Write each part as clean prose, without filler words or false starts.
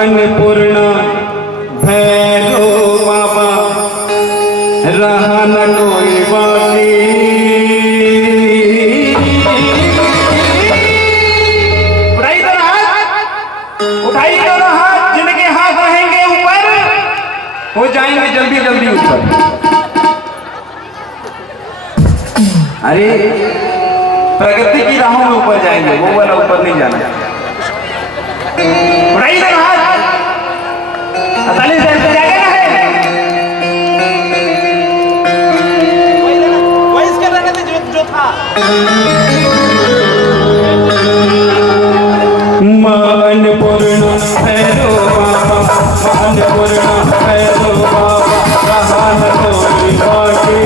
अन्नपूर्णा भैरो बाबा रहा न कोई बाकी। उठाइए दोनों हाथ, जिनके हाथ रहेंगे ऊपर हो जाएंगे जल्दी जल्दी ऊपर। अरे प्रगति की राहों में ऊपर जाएंगे, वो वाला ऊपर नहीं जाना। उठाइए दोनों हाथ, ताली से जाएगा ना है वही इसके रहने थे जो था। अन्नपूर्णा भैरो बाबा, अन्नपूर्णा भैरो बाबा रहा न कोई बाकी।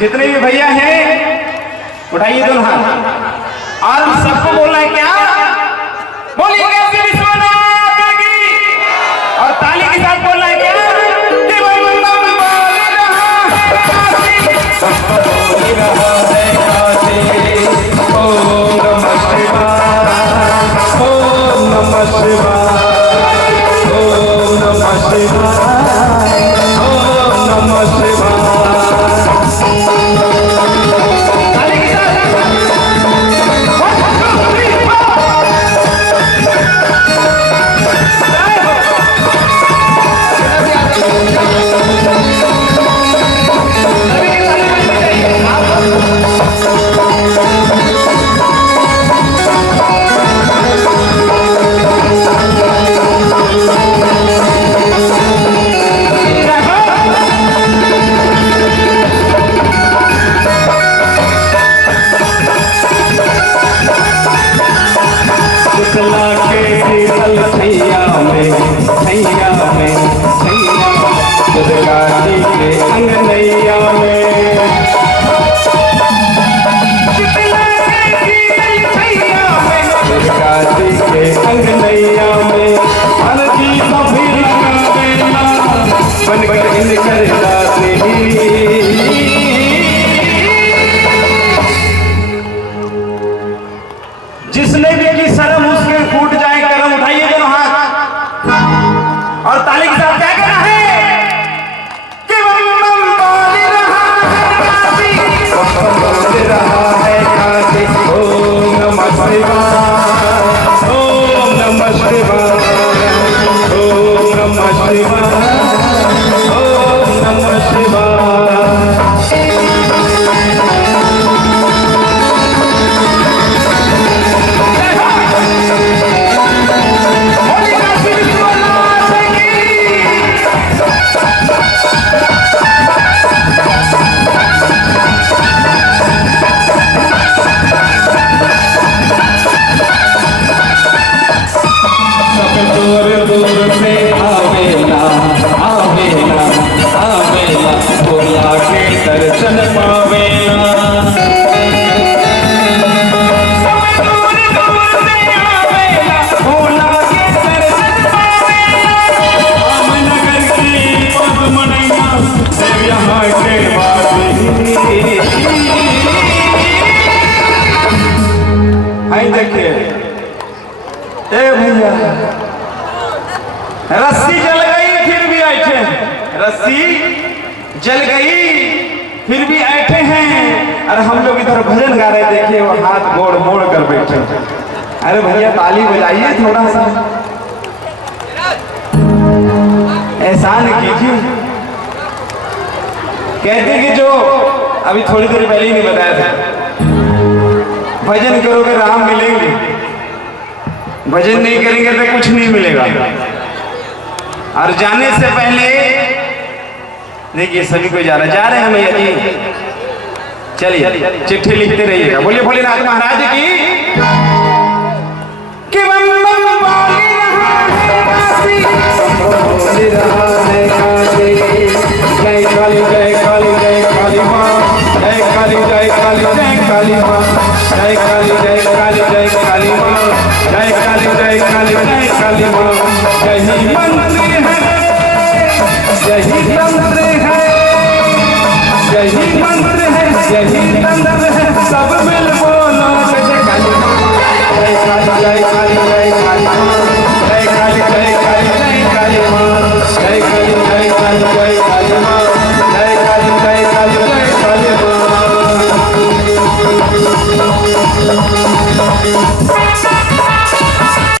जितने भी भैया हैं उठाइए दोनों हाथ और सबको बोलना है क्या? बोलिए कैसे विश्वनाथ की, और ताली के साथ बोलना है क्या? कि बोल रहा है काशी। ओम नमः शिवाय, ओम नमः शिवाय, ओम नमः शिवाय, ओम नमः शिवाय। दुर्गा जी के अंगनैया में, दुर्गा जी के अंगनैया में हल्दी सभी लगा देना बन कर इनकर दाते ही। जिसने भी की शर्म उसके फूट जाए करम। उठाइए दोनों हाथ और ताली के साथ क्या कहना है? रहा है काशी। ओम नमः शिवाय, ओम नमः शिवाय, ओम नमः शिवाय, ओम नमः शिवाय। दूर दूर से आवेला आवेला आवेला भोला के दर्शन पावेला। दूर दूर से आवेला भोला के दर्शन पावेला। रामनगर की पद्मनैया देव यहाँ के वासी। हाय देखिए ए भैया, रस्सी जल गई फिर भी ऐठे, रस्सी जल गई फिर भी ऐठे हैं। और हम लोग इधर भजन गा रहे, देखिए वो हाथ गोड़ मोड़ कर बैठे। अरे भैया ताली बजाइए थोड़ा सा, एहसान कीजिए। कहते कि जो अभी थोड़ी देर पहले ही नहीं बताया था, भजन करोगे राम मिलेंगे, भजन नहीं करेंगे तो कुछ नहीं मिलेगा। और जाने से पहले देखिए सभी कोई जा रहे हैं भैया जी, चलिए चिट्ठी लिखते रहिएगा। बोलिए भोलेनाथ महाराज की। कि बम बम बोली रहा है काशी, बोली रहा है काशी। जय काली जय काली जय काली माँ, जय काली जय काली जय काली माँ, जय काली जय काली जय काली माँ, जय काली जय काली जय काली माँ। यही मंदिर है जय हिंद